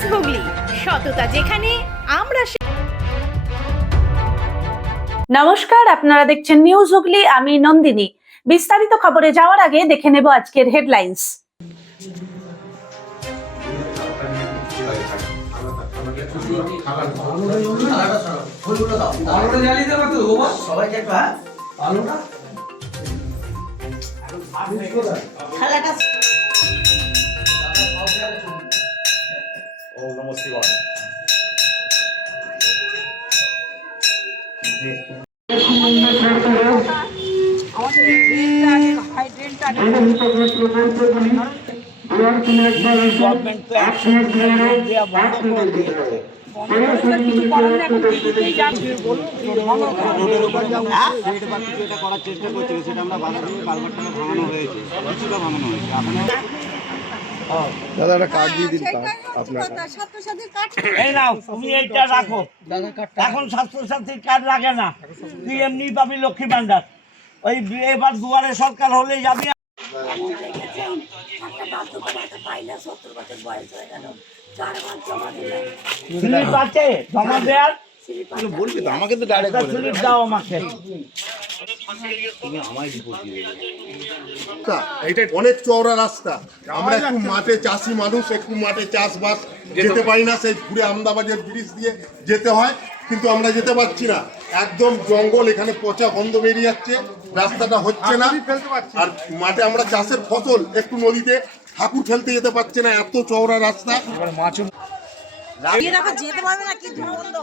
News Hooghly সততা যেখানে আমরা নমস্কার আপনারা দেখছেন নিউজ হুগলি আমি নন্দিনী। বিস্তারিত খবরে যাওয়ার আগে দেখে নেব আজকের হেডলাইন্স আলুটা ওম নমঃ শিবায় করার চেষ্টা করছি সেটা আমরা বাধা দিয়ে বারবার টাকা ভাঙানো হয়েছে কিছুটা ভাঙানো হয়েছে আপনার দাদা একটা কার্ড দিয়ে দিন কার্ড আপনার এই নাও তুমি এইটা রাখো। এখন স্বাস্থ্যসাথীর কার্ড লাগে না। তুই এমনি পাবি লক্ষ্মী ভান্ডার। ওই এবার দুয়ারে সরকার হলে যাবি। স্লিপ আছে জমা দেওয়ার বলবি তো আমাকে তো ডাইরেক্ট স্লিপ দাও আমাকে। এইটা অনেক চওড়া রাস্তা। আমরা একটু মাঠে চাষি মানুষ একটু মাঠে চাষবাস। যেতে পারি। না সেই ঘুরে ব্রিজ দিয়ে যেতে হয় কিন্তু আমরা যেতে পারছি না। একদম জঙ্গল এখানে পচা গন্ধ বেরিয়ে যাচ্ছে রাস্তাটা হচ্ছে না। আর মাঠে আমরা চাষের ফসল একটু নদীতে ঠাকুর ফেলতে যেতে পারছে না এত চওড়া রাস্তা। দিয়ে রাখা যেতে পারবে না কি দুর্গন্ধ।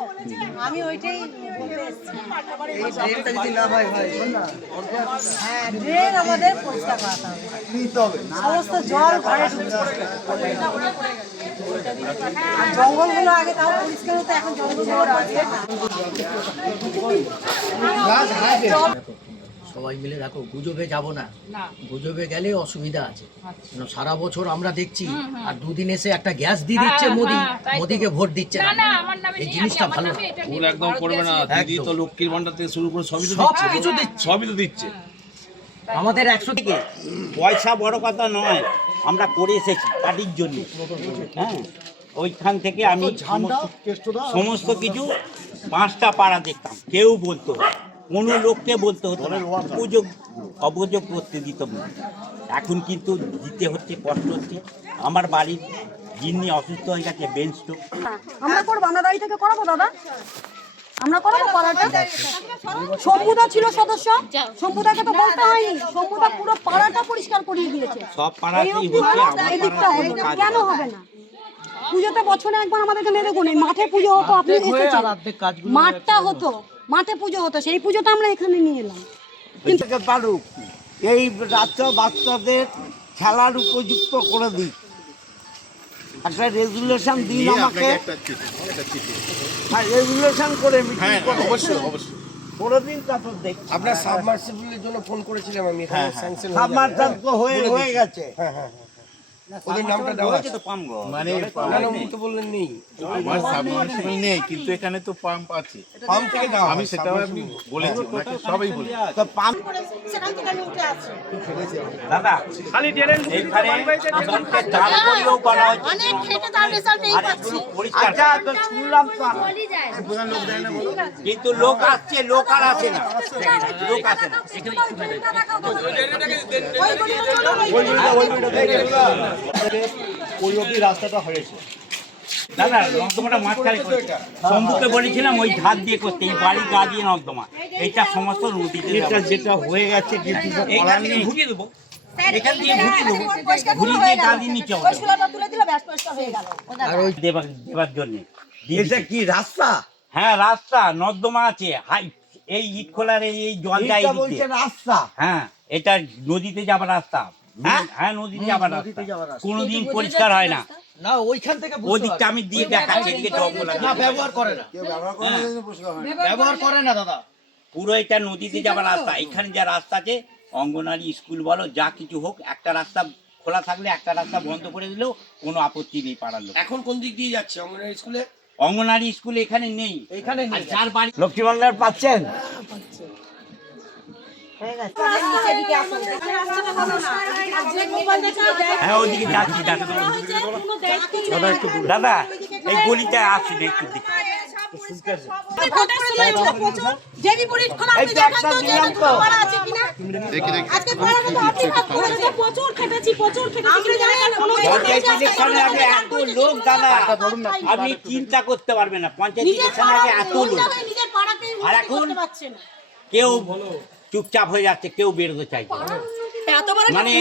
আমি ওইটাই বলতে এসেছি। হ্যাঁ ড্রেন আমাদের পরিষ্কার করাতে হবে। সমস্ত জল ঘরে জঙ্গলগুলো আগে তাও পরিষ্কার হতো এখন জঙ্গলগুলো। সবাই মিলে দেখো গুজবে যাব না। গুজবে গেলে অসুবিধা আছে। সারা বছর আমরা দেখছি আর দুদিন এসে একটা গ্যাস দিয়ে দিচ্ছে মোদি। মোদিকে ভোট দিচ্ছে না। এই জিনিসটা ভালো। ভুল একদম করবে না। দিদি তো লক্ষ্মীর ভান্ডার থেকে শুরু করে সবই তো দিচ্ছে। কিছু দিচ্ছে। সবই তো দিচ্ছে। আমাদের একশো থেকে পয়সা বড় কথা নয় আমরা করে এসেছি পার্টির জন্য। হ্যাঁ ওইখান থেকে আমি সমস্ত- সমস্ত কিছু পাঁচটা পাড়া দেখতাম কেউ বলতো। কোনো লোককে বলতে হতো না। অভিযোগ অভিযোগ করতে দিত না এখন কিন্তু দিতে হচ্ছে কষ্ট হচ্ছে। আমার বাড়ির যিনি অসুস্থ হয়ে গেছে বেঞ্চ স্ট্রোক আমরা করব আমরা বাড়ি থেকে করাবো দাদা? আমরা করাবো করাটা সম্পুদা ছিল সদস্য। সম্পুদাকে তো বলতে হয়নি। সম্পুদা পুরো পাড়াটা পরিষ্কার করিয়ে দিয়েছে। সব পাড়াতেই হচ্ছে কেন হবে না? পুজোতে বছরে একবার আমাদেরকে নেড়ে গুনে। মাঠে পুজো হতো আপনি এসেছেন। মাঠটা হতো মাঠে পুজো হতো সেই পুজোটা আমরা এখানে নিয়ে এলাম। পারুক এই রাস্তা বাচ্চাদের খেলার উপযুক্ত করে দিক। একটা রেজুলেশন দিন আমাকে। হ্যাঁ রেজুলেশন করে মিটিং হ্যাঁ অবশ্যই অবশ্যই। করে দিন তারপর দেখ আপনার সাবমার্সিবলের জন্য ফোন করেছিলাম আমি এখানে স্যাংশন হয়ে। হয়ে গেছে। ওদের নামটা দেওয়া আছে মানে না না, উনি তো বললেন নেই আমার সাবমার্সিবল নেই কিন্তু এখানে তো পাম্প আছে পাম্প থেকে দেওয়া আমি সেটাও আমি বলেছি ওনাকে সবাই বলি তো পাম্প সেখান থেকে আমি উঠে আসি দাদা খালি ড্রেন এইখানে আমাকে চাল করলেও করা হচ্ছে অনেক খেটে তার রেজাল্ট এই পাচ্ছি আচ্ছা তো শুনলাম তো আমি। কিন্তু লোক আসছে লোক আর আসে না লোক আসে না ওই রাস্তাটা হয়েছে। দাদা নর্দমাটা মাঝখানে করেছে। শম্ভুকে বলেছিলাম ওই ধার দিয়ে করতে এই বাড়ি গা দিয়ে নর্দমা এইটা সমস্ত নদীতে এটা যেটা হয়ে গেছে কিছু তো করার নেই। ঘুরিয়ে দেবো। এখান দিয়ে ঘুরিয়ে দেবো। ঘুরিয়ে দিয়ে গা দিয়ে নিচে হবে। পরিষ্কারটা তুলে দিলে ব্যাস পরিষ্কার গেল। আর ওই দেবার দেবার জন্য। এটা কি রাস্তা? হ্যাঁ রাস্তা নর্দমা আছে। হাই এই ইট খোলার এই এই জল যায়। রাস্তা। হ্যাঁ এটা নদীতে যাবার রাস্তা। হ্যাঁ? হ্যাঁ নদীতে যাবার রাস্তা। কোনোদিন পরিষ্কার হয় না। না ওইখান থেকে ওদিকটা আমি দিয়ে দেখাচ্ছি এদিকে না ব্যবহার করে না। হ্যাঁ, ব্যবহার করে না দাদা। পুরো এটা নদীতে যাবার রাস্তা। এখানে যা রাস্তা আছে অঙ্গনারী স্কুল বলো যা কিছু হোক একটা রাস্তা খোলা থাকলে একটা রাস্তা বন্ধ করে দিলেও কোনো আপত্তি নেই পাড়ার লোক এখন কোন দিক দিয়ে যাচ্ছে অঙ্গনওয়াড়ি স্কুলে? অঙ্গনারী স্কুল এখানে নেই। এখানে বাড়ি লক্ষ্মী ভান্ডার পাচ্ছেন। দাদা এই গলিতে আসুন। একটু দিকে আপনি চিন্তা করতে পারবেন না। পঞ্চায়েত আগে এত লোক। আর এখন কেউ চুপচাপ হয়ে যাচ্ছে কেউ বেরোতে চাইছে বড় মানে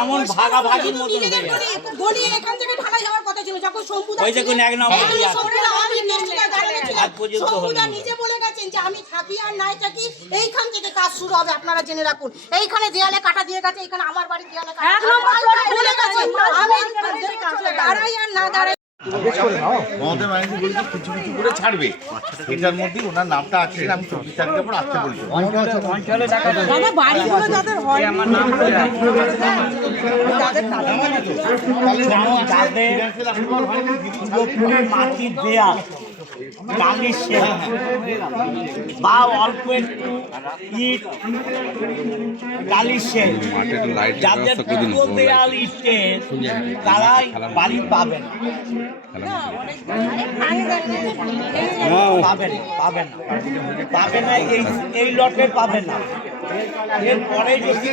এমন ভাগাভাগির মতন হয়ে যাচ্ছে গলি এখান থেকে ঢালাই যাওয়ার কথা ছিল যখন শম্ভুদা ওই দেখুন এক নম্বর দিয়ে আছে। শম্ভুদা আমি কেষ্টিকা দাঁড়িয়েছিলাম। আজ পর্যন্ত হলো নিজে বলে গেছেন যে আমি থাকি আর নাই থাকি এইখান থেকে কাজ শুরু হবে আপনারা জেনে রাখুন। এইখানে দেয়ালে কাটা দিয়ে গেছে এইখানে আমার বাড়ি দেয়ালে কাটা এক নম্বর বলে গেছে আমি দাঁড়াই আর না দাঁড়াই মমতা ব্যানার্জি বলছে কিছু কিছু করে ছাড়বে। এটার মধ্যে ওনার নামটা আছে আমি চব্বিশ তারিখের পর আসতে বলছি দাদা বাড়িগুলো বা অল্প একটু ইট টালির শেড যাদের পুরো দেয়াল ইটের তারাই বাড়ি পাবেন পাবেন পাবেন পাবেন না এই এই লটে পাবেন না। এরপরে যদি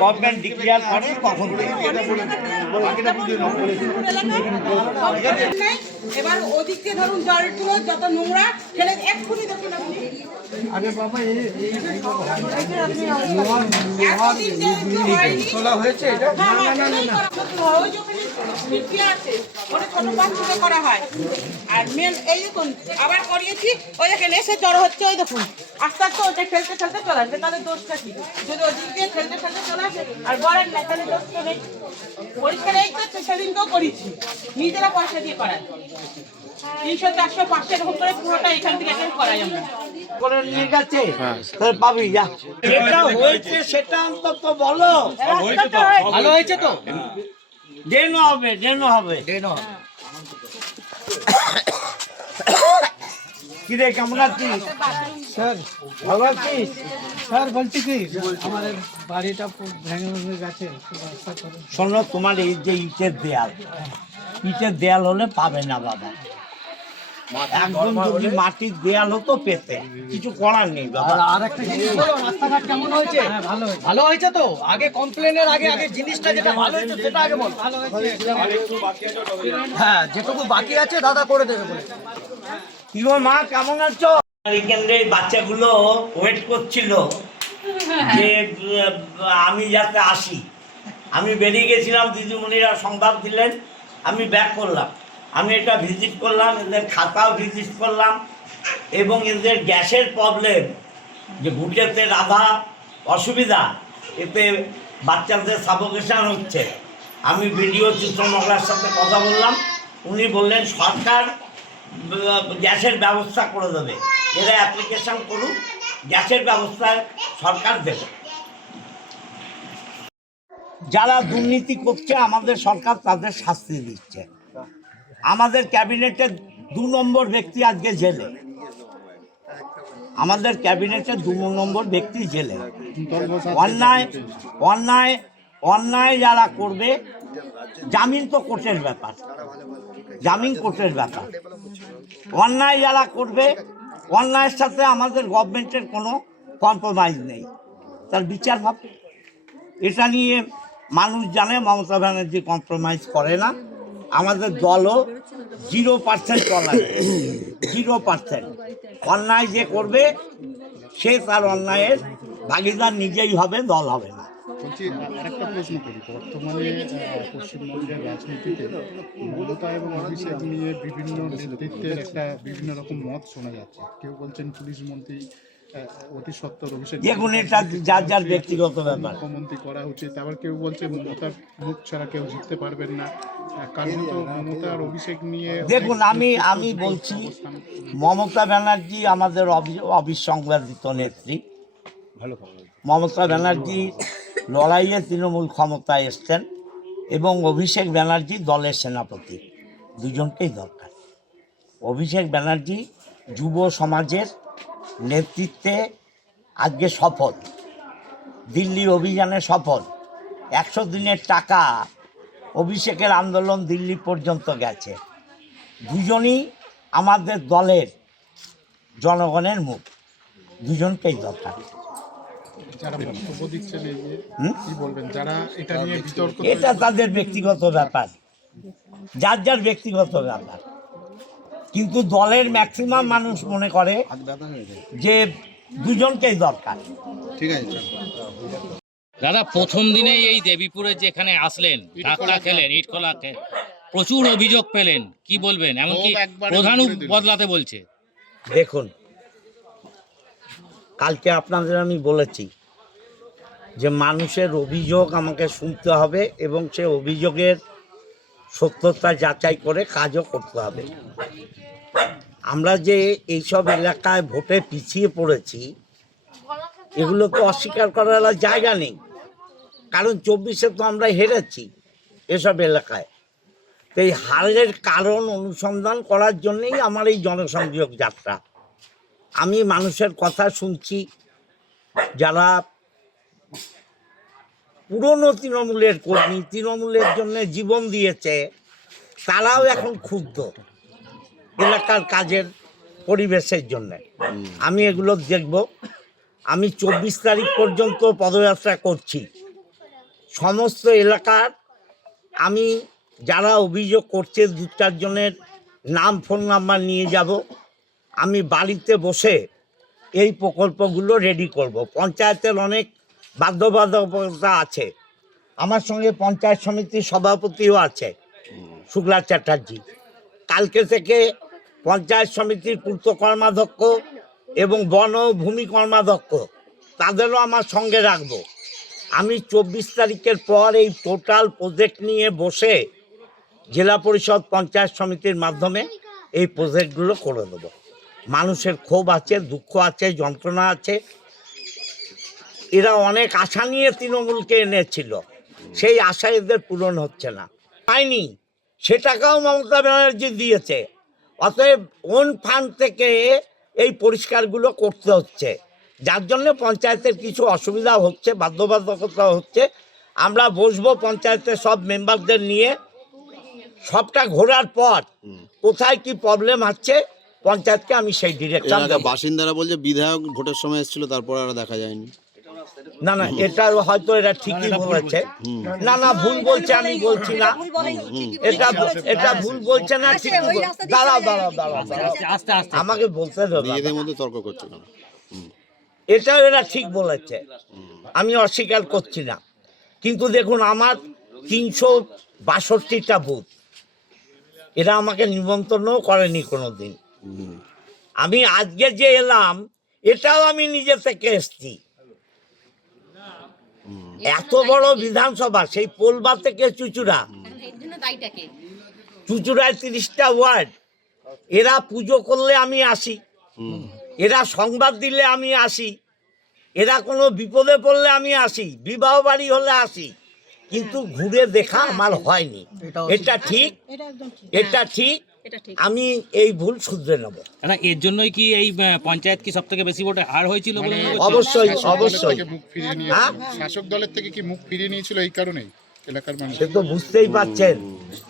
গভর্নমেন্ট ডিক্লেয়ার করে তখন এবার ওদিক দিয়ে ধরুন জলগুলো যত নোংরা ফেলে এক্ষুনি দেখুন আপনি। হ্যাঁ, হ্যাঁ, করা করা হয়। আর মেন এই দেখুন আবার করিয়েছি ওই দেখেন এসে জড়ো হচ্ছে ওই দেখুন। আস্তে আস্তে ওটা খেলতে খেলতে চলে আসবে তাহলে দোষটা কি? যদি ওদিক দিয়ে খেলতে খেলতে চলে আসে আর বলেন না তাহলে দোষটা নেই। পরীক্ষা এই তো সেদিনকেও করেছি। নিজেরা পয়সা দিয়ে করায়। তিনশো চারশো পাঁচশো এরকম করে পুরোটা এখান থেকে করাই আমরা। করে নিয়ে গেছে তাহলে পাবি যা। যেটা হয়েছে সেটা অন্তত বলো। ভালো হয়েছে তো? ডেনো হবে ডেনো হবে। কিরে কেমন আছিস? স্যার ভালো আছিস? স্যার বলছি কি? আমাদের বাড়িটা খুব ভেঙে ভেঙে গেছে শোনো তোমার এই যে ইটের দেয়াল ইটের দেয়াল হলে পাবে না বাবা। একদম যদি মাটির দেয়াল হতো পেতে কিছু করার নেই বাবা। আর একটা জিনিস বলো রাস্তাঘাট কেমন হয়েছে? হ্যাঁ ভালো হয়েছে। ভালো হয়েছে তো? আগে কমপ্লেনের আগে আগে জিনিসটা যেটা ভালো হয়েছে সেটা আগে বল। ভালো হয়েছে। হ্যাঁ যেটুকু বাকি আছে দাদা করে দেবে বলে। কি মা কেমন আছো? এখানে বাচ্চাগুলো ওয়েট করছিল যে আমি যাতে আসি। আমি বেরিয়ে গেছিলাম দিদিমণিরা সংবাদ দিলেন আমি ব্যাক করলাম। আমি এটা ভিজিট করলাম, এদের খাতাও ভিজিট করলাম, এবং এদের গ্যাসের প্রবলেম যে ঘুটেতে রাধা অসুবিধা, এতে বাচ্চাদের সাফোকেশন হচ্ছে। আমি ভিডিও চিত্রনগরার সাথে কথা বললাম, উনি বললেন, সরকার গ্যাসের ব্যবস্থা করে দেবে। এরা অ্যাপ্লিকেশন করুক, গ্যাসের ব্যবস্থা সরকার দেবে। যারা দুর্নীতি করছে, আমাদের সরকার তাদের শাস্তি দিচ্ছে। আমাদের ক্যাবিনেটের দু নম্বর ব্যক্তি আজকে জেলে। আমাদের ক্যাবিনেটের দু নম্বর ব্যক্তি জেলে। অন্যায় অন্যায় অন্যায় যারা করবে, জামিন তো কোর্টের ব্যাপার। জামিন কোর্টের ব্যাপার। অন্যায় যারা করবে, অন্যায়ের সাথে আমাদের গভর্নমেন্টের কোনো কম্প্রোমাইজ নেই। তার বিচার হবে। এটা নিয়ে মানুষ জানে, মমতা ব্যানার্জি কম্প্রোমাইজ করে না। আমাদের দলও জিরো পার্সেন্ট চলায় জিরো পার্সেন্ট অন্যায় যে করবে, সে তার অন্যায়ের ভাগিদার নিজেই হবে, দল হবে না। বিভিন্ন রকম মত শোনা যাচ্ছে। কেউ বলছেন পুলিশ মন্ত্রী অতি সত্তর অভিষেক দেখুন এটা যার যার ব্যক্তিগত ব্যাপার। মুখ্যমন্ত্রী করা উচিত। আবার কেউ বলছে মমতার মুখ ছাড়া কেউ জিততে পারবেন না। আহ, কারণ তো মমতা অভিষেক নিয়ে দেখুন আমি আমি বলছি মমতা ব্যানার্জি আমাদের অবি- অবিসংবাদিত নেত্রী। মমতা ব্যানার্জি লড়াইয়ে তৃণমূল ক্ষমতায় এসছেন এবং অভিষেক ব্যানার্জি দলের সেনাপতি। দুজনকেই দরকার। অভিষেক ব্যানার্জি যুব সমাজের নেতৃত্বে আজকে সফল। দিল্লি অভিযানে সফল। একশো দিনের টাকা অভিষেকের আন্দোলন দিল্লি পর্যন্ত গেছে। দুজনই আমাদের দলের জনগণের মুখ। দুজনকেই দরকার। এটা তাদের ব্যক্তিগত ব্যাপার। যার যার ব্যক্তিগত ব্যাপার। কিন্তু দলের ম্যাক্সিমাম মানুষ মনে করে যে দুজনকেই দরকার। ঠিক আছে দাদা প্রথম দিনেই এই দেবীপুরে যেখানে আসলেন ধাক্কা খেলেন ইটখোলা খে- প্রচুর অভিযোগ পেলেন কি বলবেন? এমনকি দিল। বদলাতে বলছে। দেখুন কালকে আপনাদের আমি বলেছি যে মানুষের অভিযোগ আমাকে শুনতে হবে এবং সে অভিযোগের সত্যতা যাচাই করে কাজও করতে হবে। আমরা যে এইসব এলাকায় ভোটে পিছিয়ে পড়েছি এগুলো তো অস্বীকার করার জায়গা নেই। কারণ চব্বিশে তো আমরা হেরেছি এসব এলাকায়। তো এই হারের কারণ অনুসন্ধান করার জন্যেই আমার এই জনসংযোগ যাত্রা। আমি মানুষের কথা শুনছি, যারা পুরনো তৃণমূলের কর্মী, তৃণমূলের জন্য জীবন দিয়েছে, তারাও এখন ক্ষুব্ধ এলাকার কাজের পরিবেশের জন্য। আমি এগুলো দেখব। আমি চব্বিশ তারিখ পর্যন্ত পদযাত্রা করছি। সমস্ত এলাকার আমি যারা অভিযোগ করছে দু চারজনের নাম, ফোন নাম্বার নিয়ে যাব। আমি বাড়িতে বসে এই প্রকল্পগুলো রেডি করব। পঞ্চায়েতের অনেক বাধ্যবাধকতা আছে। আমার সঙ্গে পঞ্চায়েত সমিতির সভাপতিও আছে শুক্লা চ্যাটার্জি। কালকে থেকে পঞ্চায়েত সমিতির পূর্ত কর্মাধ্যক্ষ এবং বন ভূমি কর্মাধ্যক্ষ, তাদেরও আমার সঙ্গে রাখব। আমি চব্বিশ তারিখের পর এই টোটাল প্রজেক্ট নিয়ে বসে জেলা পরিষদ পঞ্চায়েত সমিতির মাধ্যমে এই প্রজেক্টগুলো করে দেবো। মানুষের ক্ষোভ আছে, দুঃখ আছে, যন্ত্রণা আছে এরা অনেক আশা নিয়ে তৃণমূলকে এনেছিল। সেই আশা এদের পূরণ হচ্ছে না। পায়নি সে টাকাও মমতা ব্যানার্জি দিয়েছে। অতএব ওন ফান্ড থেকে এই পরিষ্কারগুলো করতে হচ্ছে। যার জন্য পঞ্চায়েতের কিছু অসুবিধা হচ্ছে বাধ্যবাধকতা হচ্ছে। আমরা বসবো পঞ্চায়েতের সব মেম্বারদের নিয়ে। সবটা ঘোরার পর কোথায় কি প্রবলেম আছে পঞ্চায়েতকে আমি সেই ডিরেকশন এলাকার বাসিন্দারা বলছে বিধায়ক ভোটের সময় এসেছিল তারপর আর দেখা যায়নি। না না এটা হয়তো এরা ঠিকই বলেছে। না না ভুল বলছে আমি বলছি না। এটা এটা ভুল বলছে না ঠিক দাঁড়াও দাঁড়াও দাঁড়াও আস্তে আমাকে বলতে দেবে তর্ক করছে এটা এরা ঠিক বলেছে। আমি অস্বীকার করছি না। কিন্তু দেখুন আমার তিনশো বাষট্টিটা বুথ এরা আমাকে নিমন্ত্রণও করেনি কোনো দিন আমি আজকে যে এলাম এটাও আমি নিজে থেকে এসছি। এত বড় বিধানসভা সেই পোলবা থেকে চুচুড়া। চুচুড়ায় তিরিশটা ওয়ার্ড। এরা পুজো করলে আমি আসি। এরা সংবাদ দিলে আমি আসি। এরা কোনো বিপদে পড়লে আমি আসি। বিবাহ বাড়ি হলে আসি। কিন্তু ঘুরে দেখা আমার হয়নি। এটা ঠিক। এটা ঠিক? আমি এই ভুল শুধরে নেব। দাদা এর জন্যই কি এই পঞ্চায়েত কি সব থেকে বেশি ভোটে হার হয়েছিল বলে অবশ্যই অবশ্যই। নিয়ে হ্যাঁ? শাসক দলের থেকে কি মুখ ফিরিয়ে নিয়েছিল এই কারণেই? এলাকার মানুষ। সে তো বুঝতেই পাচ্ছেন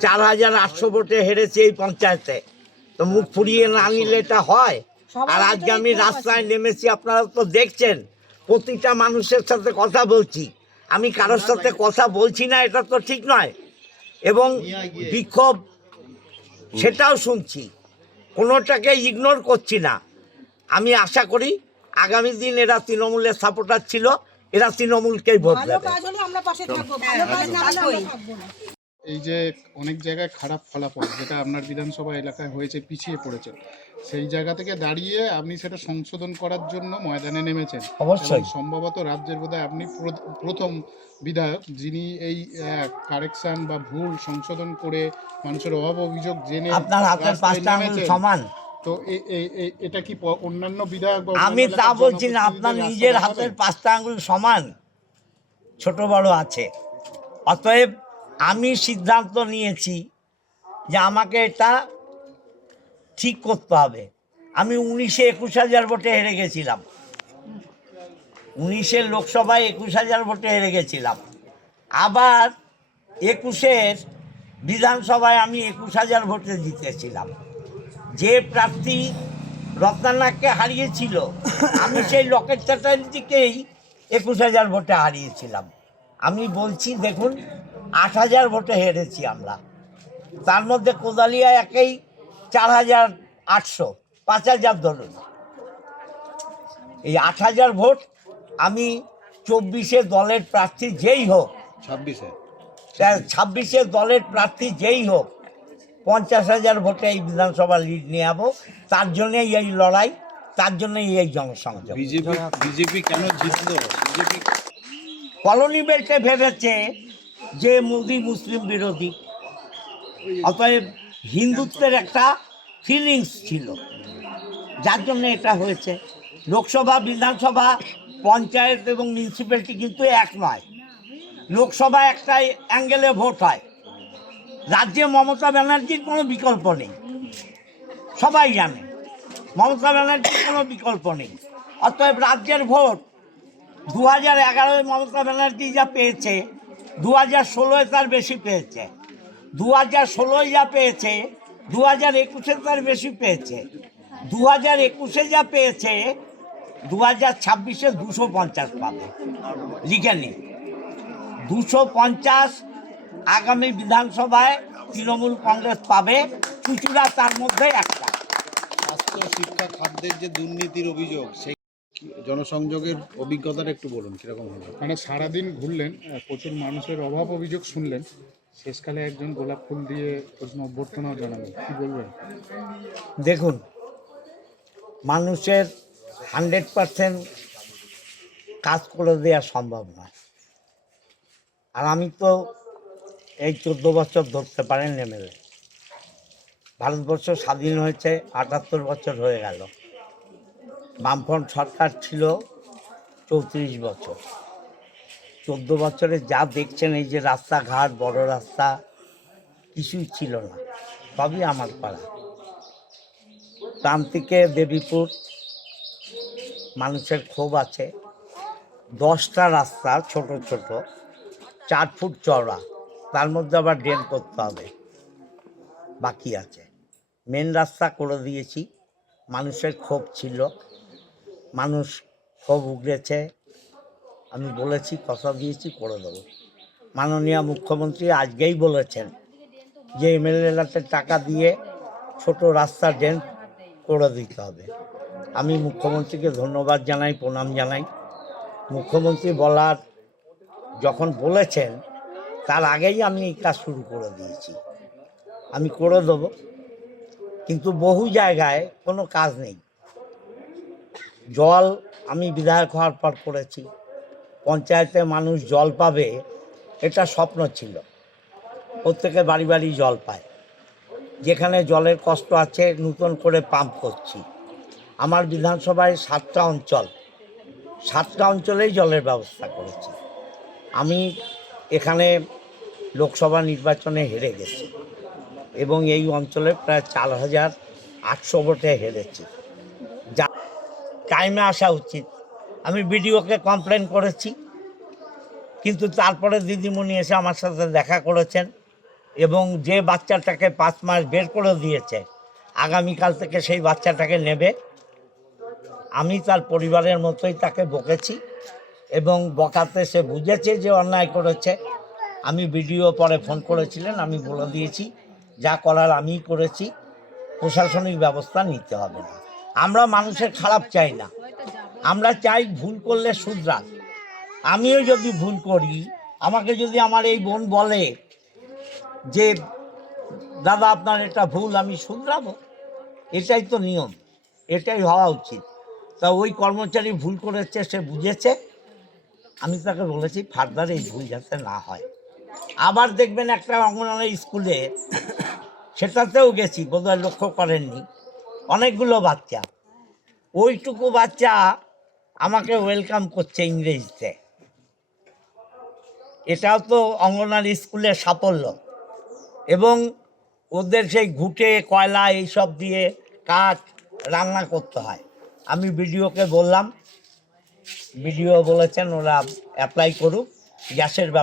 চার হাজার আটশো ভোটে হেরেছে এই পঞ্চায়েতে। তো মুখ ফুরিয়ে না নিলে এটা হয়। আর আজকে আমি রাস্তায় নেমেছি আপনারা তো দেখছেন প্রতিটা মানুষের সাথে কথা বলছি। আমি কারোর সাথে কথা বলছি না এটা তো ঠিক নয়। এবং বিক্ষোভ সেটাও শুনছি। কোনোটাকে ইগনোর করছি না। আমি আশা করি আগামী দিন এরা তৃণমূলের সাপোর্টার ছিল এরা তৃণমূলকেই ভোট দেবে। এই যে অনেক জায়গায় খারাপ ফলাফল যেটা আপনার বিধানসভা এলাকায় হয়েছে পিছিয়ে পড়েছে। সেই জায়গা থেকে দাঁড়িয়ে আপনি সেটা সংশোধন করার জন্য ময়দানে নেমেছেন। অবশ্যই। সম্ভবত রাজ্যের বোধহয় আপনি প্র- প্রথম বিধায়ক যিনি এই কারেকশন বা ভুল সংশোধন করে মানুষের অভাব অভিযোগ জেনে আপনার হাতের পাঁচটা আঙুল সমান। তো এটা কি অন্যান্য বিধায়ক আমি তা বলছি না আপনার নিজের হাতের পাঁচটা আঙুল সমান। ছোট বড় আছে। অতএব আমি সিদ্ধান্ত নিয়েছি যে আমাকে এটা ঠিক করতে হবে। আমি উনিশে একুশ হাজার ভোটে হেরে গেছিলাম। উনিশের লোকসভায় একুশ হাজার ভোটে হেরে গেছিলাম। আবার একুশের বিধানসভায় আমি একুশ হাজার ভোটে জিতেছিলাম। যে প্রার্থী রত্নানাথকে হারিয়েছিল, আমি সেই লকেট চ্যাটার্জিকেই একুশ হাজার ভোটে হারিয়েছিলাম। আমি বলছি, দেখুন, আট হাজার ভোটে হেরেছি আমরা। তার মধ্যে কোদালিয়া একেই চার হাজার আটশো পাঁচ হাজার ধরুন। এই আট হাজার ভোট আমি চব্বিশে দলের প্রার্থী যেই হোক ছাব্বিশে? ছাব্বিশে দলের প্রার্থী যেই হোক পঞ্চাশ হাজার ভোটে এই বিধানসভা লিড নিয়ে যাব তার জন্যই এই লড়াই তার জন্যই এই জনসংযোগ। বিজেপি বিজেপি কেন জিতলো? বিজেপি কলোনি বেল্টে ভেবেছে যে মোদি মুসলিম বিরোধী। অতএব হিন্দুত্বের একটা ফিলিংস ছিল। যার জন্য এটা হয়েছে। লোকসভা, বিধানসভা, পঞ্চায়েত এবং মিউনিসিপ্যালিটি কিন্তু এক নয়। লোকসভা একটা অ্যাঙ্গেলে ভোট হয়। রাজ্যে মমতা ব্যানার্জির কোনো বিকল্প নেই। সবাই জানে, মমতা ব্যানার্জির কোনো বিকল্প নেই। অতএব রাজ্যের ভোট দু হাজার এগারোয় মমতা ব্যানার্জি যা পেয়েছে দু হাজার ষোলোয় তার বেশি পেয়েছে। দু হাজার ষোলোয় যা পেয়েছে দু হাজার একুশে তার বেশি পেয়েছে। দু হাজার একুশে যা পেয়েছে দু হাজার ছাব্বিশে দুশো পঞ্চাশ পাবে। লিখে নিন দুশো পঞ্চাশ আগামী বিধানসভায় তৃণমূল কংগ্রেস পাবে চুচুড়া তার মধ্যে একটা। স্বাস্থ্য শিক্ষা খাদ্যের যে দুর্নীতির অভিযোগ সেই জনসংযোগের অভিজ্ঞতাটা একটু বলুন কীরকম হবে? মানে সারাদিন ঘুরলেন প্রচুর মানুষের অভাব অভিযোগ শুনলেন শেষকালে একজন গোলাপ ফুল দিয়ে প্রশ্ন অভ্যর্থনাও জানালেন কি বলবেন? দেখুন, মানুষের হান্ড্রেড পারসেন্ট কাজ করে দেওয়া সম্ভব নয়। আর আমি তো এই চোদ্দ বছর ধরতে পারেন এমএলএ। ভারতবর্ষ স্বাধীন হয়েছে, আটাত্তর বছর হয়ে গেল। বামফ্রন্ট সরকার ছিল চৌত্রিশ বছর। চোদ্দ বছরে যা দেখছেন, এই যে রাস্তাঘাট, বড় রাস্তা, কিছুই ছিল না। সবই আমার পাড়া। প্রান্তিকে দেবীপুর, মানুষের ক্ষোভ আছে। দশটা রাস্তা ছোট ছোট, চার ফুট চওড়া। তার মধ্যে আবার ড্রেন করতে হবে। বাকি আছে। মেন রাস্তা করে দিয়েছি। মানুষের ক্ষোভ ছিল। মানুষ ক্ষোভ উগড়েছে। আমি বলেছি, কথা দিয়েছি, করে দেবো। মাননীয় মুখ্যমন্ত্রী আজকেই বলেছেন যে এমএলএতে টাকা দিয়ে ছোট রাস্তা ড্রেন করে দিতে হবে। আমি মুখ্যমন্ত্রীকে ধন্যবাদ জানাই, প্রণাম জানাই। মুখ্যমন্ত্রী বলার যখন বলেছেন, তার আগেই আমি এই কাজ শুরু করে দিয়েছি। আমি করে দেবো, কিন্তু বহু জায়গায় কোনো কাজ নেই। জল আমি বিধায়ক হওয়ার পর করেছি পঞ্চায়েতে মানুষ জল পাবে, এটা স্বপ্ন ছিল। প্রত্যেকে বাড়ি বাড়ি জল পায়। যেখানে জলের কষ্ট আছে, নতুন করে পাম্প করছি। আমার বিধানসভায় সাতটা অঞ্চল। সাতটা অঞ্চলেই জলের ব্যবস্থা করেছি। আমি এখানে লোকসভা নির্বাচনে হেরে গেছি এবং এই অঞ্চলে প্রায় চার হাজার আটশো ভোটে হেরেছি। যা টাইমে আসা উচিত। আমি বিডিওকে কমপ্লেন করেছি। কিন্তু তারপরে দিদিমণি এসে আমার সাথে দেখা করেছেন এবং যে বাচ্চাটাকে পাঁচ মাস বের করে দিয়েছে, আগামীকাল থেকে সেই বাচ্চাটাকে নেবে। আমি তার পরিবারের মতোই তাকে বকেছি এবং বকাতে সে বুঝেছে যে অন্যায় করেছে। আমি ভিডিও পরে ফোন করেছিলেন, আমি বলে দিয়েছি, যা করার আমিই করেছি, প্রশাসনিক ব্যবস্থা নিতে হবে না। আমরা মানুষের খারাপ চাই না। আমরা চাই ভুল করলে শুধরাক। আমিও যদি ভুল করি, আমাকে যদি আমার এই বোন বলে যে, দাদা, আপনার এটা ভুল, আমি শুধরাবো। এটাই তো নিয়ম, এটাই হওয়া উচিত। তা ওই কর্মচারী ভুল করেছে, সে বুঝেছে। আমি তাকে বলেছি, ফার্দার, এই ভুল যাতে না হয়। আবার দেখবেন একটা অঙ্গনওয়াড়ি স্কুলে, সেটাতেও গেছি, বোধহয় লক্ষ্য করেননি। অনেকগুলো বাচ্চা। ওইটুকু বাচ্চা আমাকে ওয়েলকাম করছে ইংরেজিতে। এটাও তো অঙ্গনারী স্কুলের সাফল্য। এবং ওদের সেই ঘুটে, কয়লা এইসব দিয়ে কাঠ রান্না করতে হয়। আমি বিডিওকে বললাম বিডিও বলেছেন, ওরা অ্যাপ্লাই করুক, গ্যাসের ব্যবস্থা